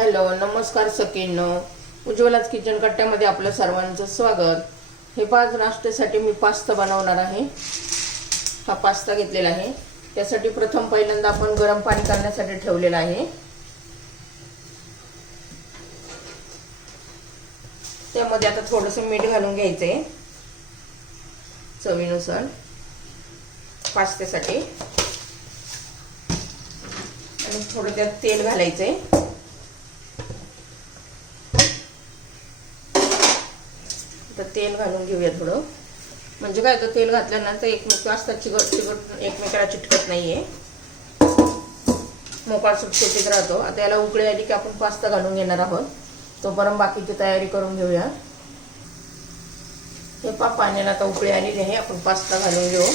Hello नमस्कार सकीनो उज्ज्वलाच kitchen कट्ट्यामध्ये आपलं सर्वांचं स्वागत. हे पाच नाश्त्यासाठी मी पास्ता बनवणार आहे. हा पास्ता घेतलेला आहे. त्यासाठी प्रथम पहिल्यांदा आपण गरम पाणी करण्यासाठी ठेवलेलं आहे. त्यामध्ये आता थोडंसं मीठ घालून घ्यायचं आहे चवीनुसार. पास्त्यासाठी. आणि थोडं त्यात तेल घालायचं आहे तर तेल घालून घेऊया थोडं. म्हणजे काय तर तेल घातल्यानंतर एकमेक असतात चिकट चिकट एकमेकाला चिटकत आहे मोकळा सुटसुटीत राहतो. आता याला उकळी आली की आपण पास्ता घालून घेणार आहोत. तोपर्यंत बाकीची तयारी करून घेऊया. हे पा पाण्याला आता उकळी आलेली आहे. आपण पास्ता घालून घेऊ.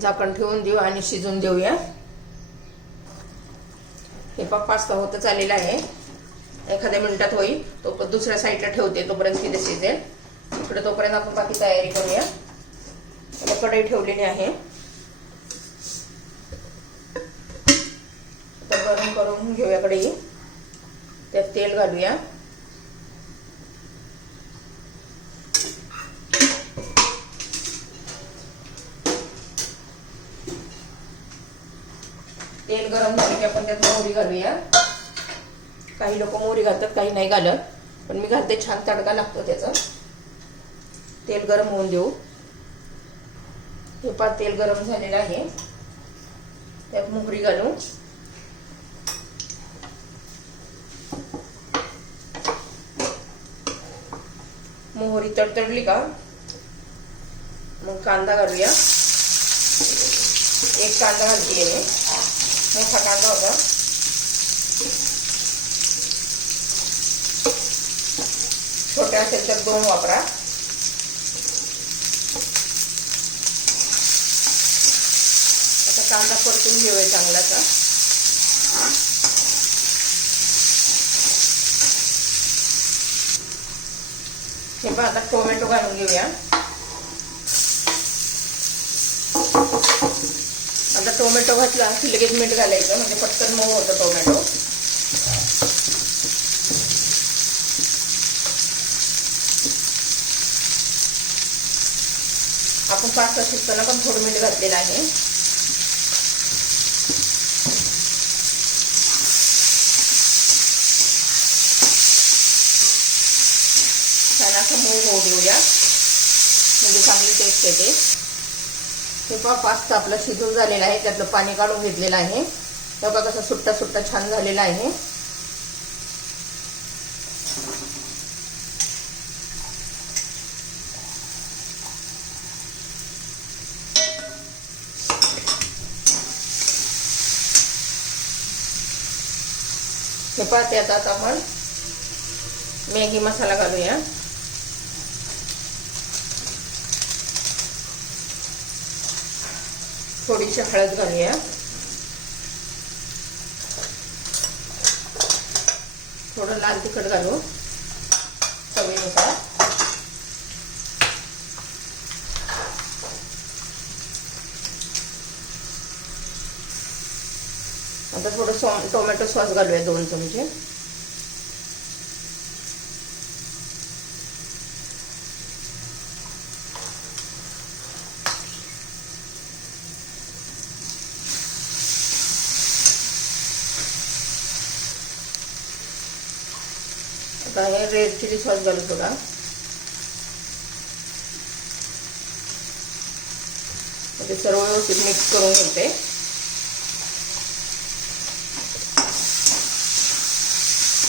झाकण ठेवून देऊ आणि शिजून देऊया. हे पा पास्ता होतच आलेला आहे. एखाद्या मिनिटात होईल. तो दुसऱ्या साईडला ठेवते तोपर्यंत तिथे शिजेल. इकडे तोपर्यंत आपण बाकी तयारी करूया. आता कढई ठेवलेली आहे. तर गरम करून घेऊया कढई. त्यात तेल घालूया. तेल गरम झाले की आपण त्यात मोहरी घालूया. काही लोक मोहरी घालतात काही नाही घालत. पण मी घालते छान तडका लागतो त्याचा. तेल गरम होऊन देऊ. हे पा तेल गरम झालेलं आहे. त्यात मोहरी घालू. मोहरी तडतडली का? मग कांदा घालूया. एक कांदा घालते मी. मोठा कांदा होता. छोट्या असेल तर दोन वापरा. आता कांदा परतून घेऊया चांगलाचा हे पण आता टोमॅटो घालून घेऊया. आता टोमॅटो घातला की लगेच मीठ घालायचं म्हणजे पटकन मऊ होतं टोमॅटो. आपण पास्ता शिजताना पण थोडं मीठ घातलेलं आहे. छान असं मऊ होऊ देऊया. म्हणजे चांगली टेस्ट येते. हे पहा पास्ता आपला शिजून झालेला आहे त्यातलं पाणी काढून घेतलेलं आहे. तेव्हा कसा सुट्टा सुट्टा छान झालेला आहे. हे पहा त्यात आता आपण मॅगी मसाला घालूया. थोडीशी हळद घालूया. थोडं लाल तिखट घालू. चवीनुसार. आता थोडं सॉ टोमॅटो सॉस घालूया दोन चमचे. आता हे रेड चिली सॉस घालू थोडा ते सर्व व्यवस्थित मिक्स करून घेते.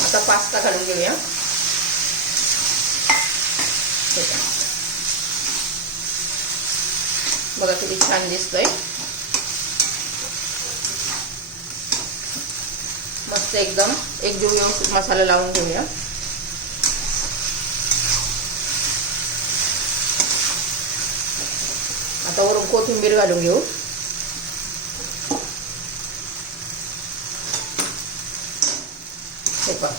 आता पास्ता घालून घेऊया. बघा किती छान दिसतोय. मस्त एकदम एकजीव व्यवस्थित मसाला लावून घेऊया. आता वरून कोथिंबीर घालून घेऊ. हे पहा.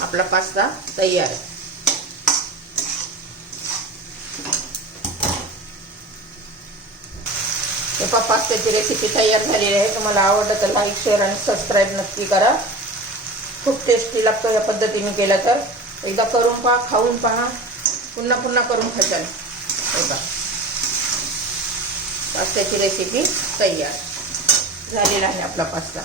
आपला पास्ता तयार आहे. पास्त्याची रेसिपी तयार झालेली आहे. तुम्हाला आवडलं तर लाईक शेअर आणि सबस्क्राईब नक्की करा. खूप टेस्टी लागतो या पद्धतीने केला तर. एकदा करून पहा खाऊन पहा. पुन्हा पुन्हा करून खाशाल. बघा. पास्त्याची रेसिपी तयार. झालेला आहे आपला पास्ता.